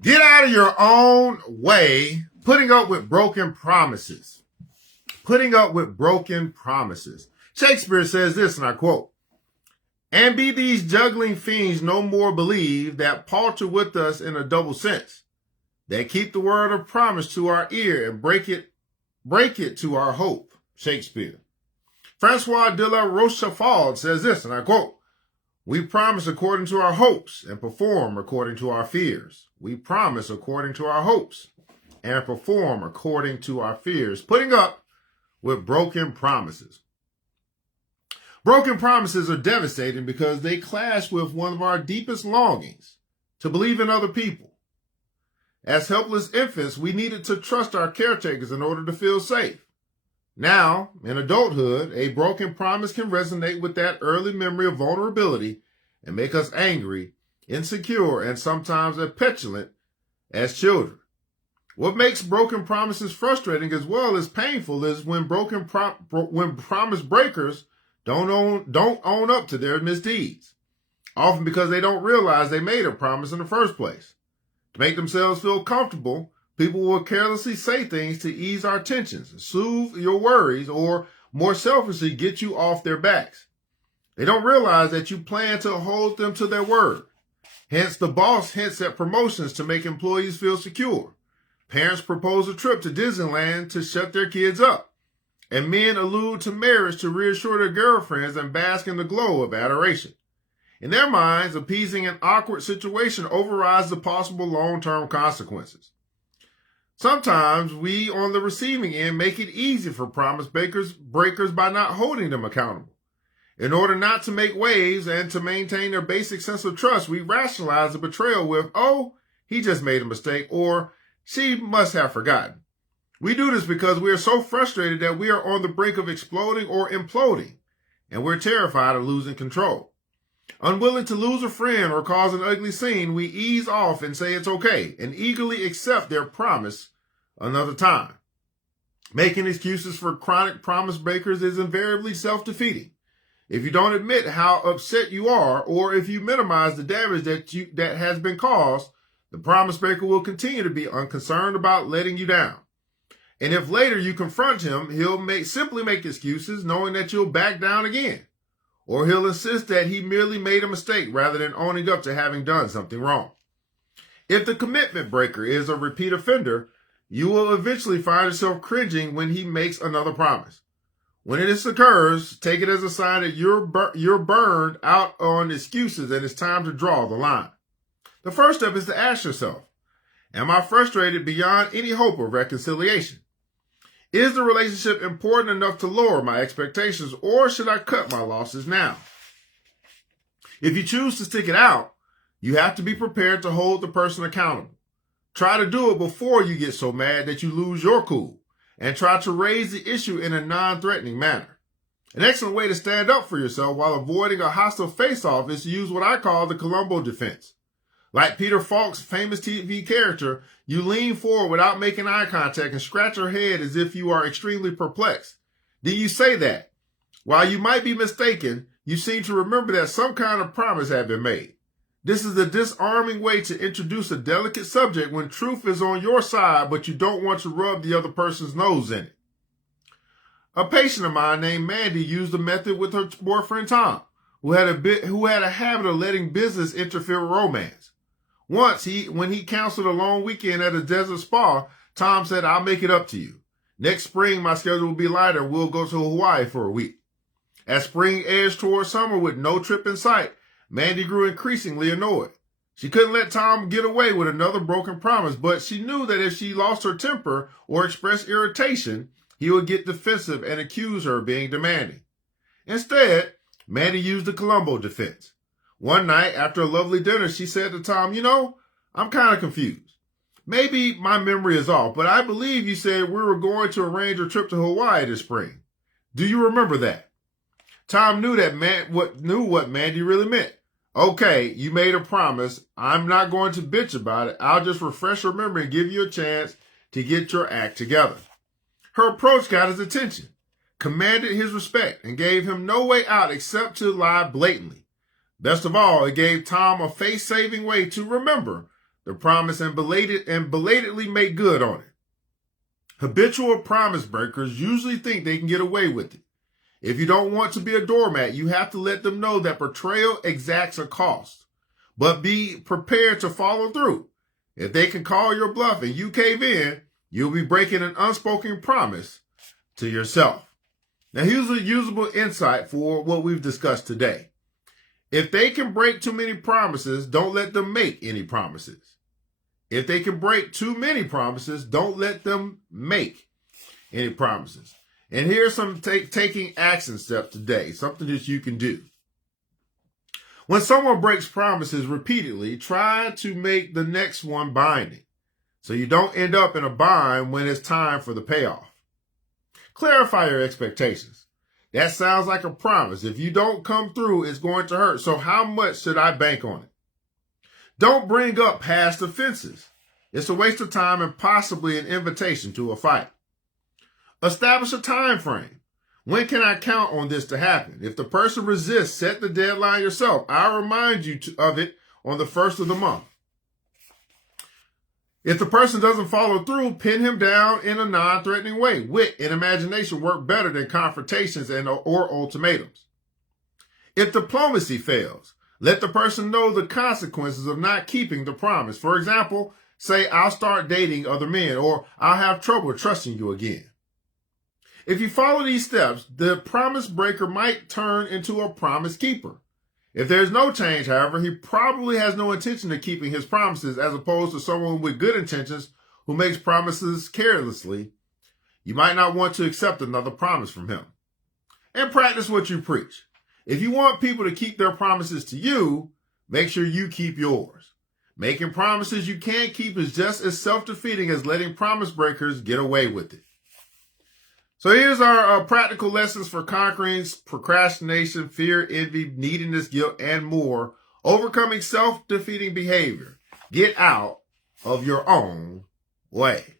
Get out of your own way, putting up with broken promises. Putting up with broken promises. Shakespeare says this, and I quote, "And be these juggling fiends no more believe that palter with us in a double sense, that keep the word of promise to our ear and break it to our hope." Shakespeare. Francois de la Rochefoucauld says this, and I quote, "We promise according to our hopes and perform according to our fears." We promise according to our hopes and perform according to our fears. Putting up with broken promises. Broken promises are devastating because they clash with one of our deepest longings, to believe in other people. As helpless infants, we needed to trust our caretakers in order to feel safe. Now, in adulthood, a broken promise can resonate with that early memory of vulnerability and make us angry, insecure, and sometimes petulant as children. What makes broken promises frustrating as well as painful is when promise breakers don't own up to their misdeeds, often because they don't realize they made a promise in the first place. To make themselves feel comfortable, people will carelessly say things to ease our tensions, soothe your worries, or more selfishly get you off their backs. They don't realize that you plan to hold them to their word. Hence, the boss hints at promotions to make employees feel secure. Parents propose a trip to Disneyland to shut their kids up. And men allude to marriage to reassure their girlfriends and bask in the glow of adoration. In their minds, appeasing an awkward situation overrides the possible long-term consequences. Sometimes we on the receiving end make it easy for promise breakers by not holding them accountable. In order not to make waves and to maintain their basic sense of trust, we rationalize the betrayal with, "Oh, he just made a mistake," or "she must have forgotten." We do this because we are so frustrated that we are on the brink of exploding or imploding, and we're terrified of losing control. Unwilling to lose a friend or cause an ugly scene, we ease off and say it's okay, and eagerly accept their promise another time. Making excuses for chronic promise breakers is invariably self-defeating. If you don't admit how upset you are, or if you minimize the damage that has been caused, the promise breaker will continue to be unconcerned about letting you down. And if later you confront him, he'll simply make excuses knowing that you'll back down again. Or he'll insist that he merely made a mistake rather than owning up to having done something wrong. If the commitment breaker is a repeat offender, you will eventually find yourself cringing when he makes another promise. When this occurs, take it as a sign that you're burned out on excuses and it's time to draw the line. The first step is to ask yourself, am I frustrated beyond any hope of reconciliation? Is the relationship important enough to lower my expectations, or should I cut my losses now? If you choose to stick it out, you have to be prepared to hold the person accountable. Try to do it before you get so mad that you lose your cool, and try to raise the issue in a non-threatening manner. An excellent way to stand up for yourself while avoiding a hostile face-off is to use what I call the Columbo defense. Like Peter Falk's famous TV character, you lean forward without making eye contact and scratch your head as if you are extremely perplexed. Then you say that, while you might be mistaken, you seem to remember that some kind of promise had been made. This is a disarming way to introduce a delicate subject when truth is on your side, but you don't want to rub the other person's nose in it. A patient of mine named Mandy used the method with her boyfriend Tom, who had a habit of letting business interfere with romance. Once, when he counseled a long weekend at a desert spa, Tom said, "I'll make it up to you. Next spring, my schedule will be lighter. We'll go to Hawaii for a week." As spring edged towards summer with no trip in sight, Mandy grew increasingly annoyed. She couldn't let Tom get away with another broken promise, but she knew that if she lost her temper or expressed irritation, he would get defensive and accuse her of being demanding. Instead, Mandy used the Columbo defense. One night, after a lovely dinner, she said to Tom, "I'm kind of confused. Maybe my memory is off, but I believe you said we were going to arrange a trip to Hawaii this spring. Do you remember that?" Tom knew what Mandy really meant. "Okay, you made a promise. I'm not going to bitch about it. I'll just refresh your memory and give you a chance to get your act together." Her approach got his attention, commanded his respect, and gave him no way out except to lie blatantly. Best of all, it gave Tom a face-saving way to remember the promise and belatedly make good on it. Habitual promise breakers usually think they can get away with it. If you don't want to be a doormat, you have to let them know that betrayal exacts a cost. But be prepared to follow through. If they can call your bluff and you cave in, you'll be breaking an unspoken promise to yourself. Now, here's a usable insight for what we've discussed today. If they can break too many promises, don't let them make any promises. If they can break too many promises, don't let them make any promises. And here's some taking action steps today, something that you can do. When someone breaks promises repeatedly, try to make the next one binding so you don't end up in a bind when it's time for the payoff. Clarify your expectations. That sounds like a promise. If you don't come through, it's going to hurt. So how much should I bank on it? Don't bring up past offenses. It's a waste of time and possibly an invitation to a fight. Establish a time frame. When can I count on this to happen? If the person resists, set the deadline yourself. I'll remind you of it on the 1st of the month. If the person doesn't follow through, pin him down in a non-threatening way. Wit and imagination work better than confrontations or ultimatums. If diplomacy fails, let the person know the consequences of not keeping the promise. For example, say, I'll start dating other men, or I'll have trouble trusting you again. If you follow these steps, the promise breaker might turn into a promise keeper. If there's no change, however, he probably has no intention of keeping his promises, as opposed to someone with good intentions who makes promises carelessly. You might not want to accept another promise from him. And practice what you preach. If you want people to keep their promises to you, make sure you keep yours. Making promises you can't keep is just as self-defeating as letting promise breakers get away with it. So here's our practical lessons for conquering procrastination, fear, envy, neediness, guilt, and more. Overcoming self-defeating behavior. Get out of your own way.